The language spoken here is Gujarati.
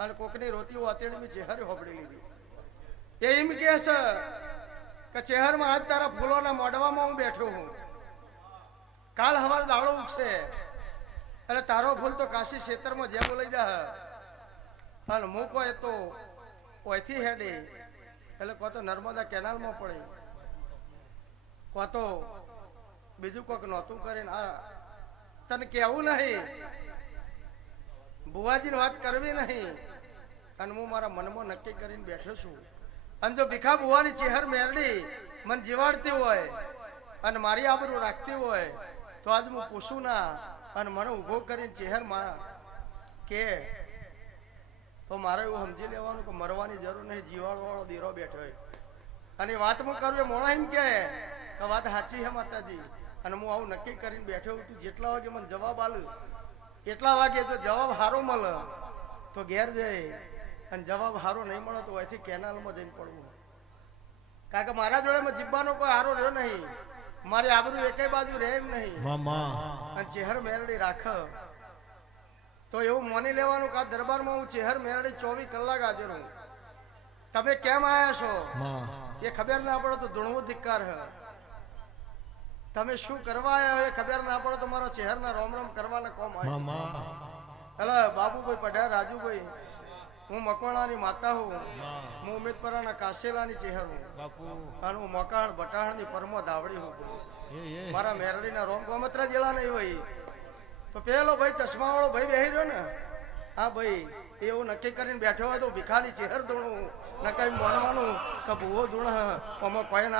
અને કોકની રોતીઓ અતેડી ચેહર હોબડી લીધી. એમ કે છે કે ચેહરમાં આજ તારા ફૂલોના મોડવામાં હું બેઠો હું, કાલ હવાર દાડો ઉગશે એટલે તારો ફૂલ તો કાશી ક્ષેત્રમાં જેમ લઈ જા અને મૂકો એ તો ઓયથી હેડે એટલે કો તો નર્મદા કેનાલમાં પડે, કો તો બીજું કોઈક નહોતું કરીને આ તને કેવું નહીં, બુવાજીની વાત કરવી નહીં. અને હું મારા મનમાં નક્કી કરીને બેઠો છું. અને જો ભીખા બુવાની ચેહર મેરડી મને જીવાડતી હોય અને મારી આબરૂ રાખતી હોય તો આજ હું પૂછું ના અને મને ઉભો કરીને ચેહરમાં કે તો મારે એવું સમજી લેવાનું કે મરવાની જરૂર નહીં, જીવાડો વાળો દીરો બેઠો હોય. અને વાત હું કરું એ મોણા એમ કે વાત સાચી છે માતાજી. અને હું આવું નક્કી કરીને બેઠો છું, જેટલા વાગે મને જવાબ આલું એટલા વાગે જો જવાબ સારો મળે તો ઘેર જાય અને જવાબ સારો નહીં મળે તો અહીંથી કેનાલમાં જઈને પડવું. કારણ કે મારા જોડે જીવવાનો કોઈ હારો રહ્યો નહીં, મારી આબરૂ એકે બાજુ રહે એમ નહીં. અને ચેહર મેરડી રાખ તો એવું માની લેવાનું કે આ દરબારમાં હું ચેહર મેરડી 24 કલાક હાજર હું. તમે કેમ આયા છો એ ખબર ના પડે તો ધૂણવો ધિક્કાર હે. તમે શું કરવા આવ્યા હોય ખબર ના પડે તો મારો ચેહરના રોમ રોમ કરવાના કોમ આવ્યા. હેલો બાબુભાઈ પઢાર રાજુભાઈ, હું મકવાણાની માતા હું, હું ઉમેદપરાના કાસેલાની ચેહર હું અને હું મકાણ બટાણની પરમો ધાવડી હું. મારા મેરડીના રોમ ગોમત્રા જેલા નહીં હોય તો પેલો ભાઈ ચશ્મા વાળો ભાઈ બેહી રહ્યો ને, હા ભાઈ એવું નક્કી કરીને બેઠો હોય તો ભીખાની ચેહર ધૂણું નકાઈ માનવાનું કે ભૂવો ધૂણ આમાં કોઈ ના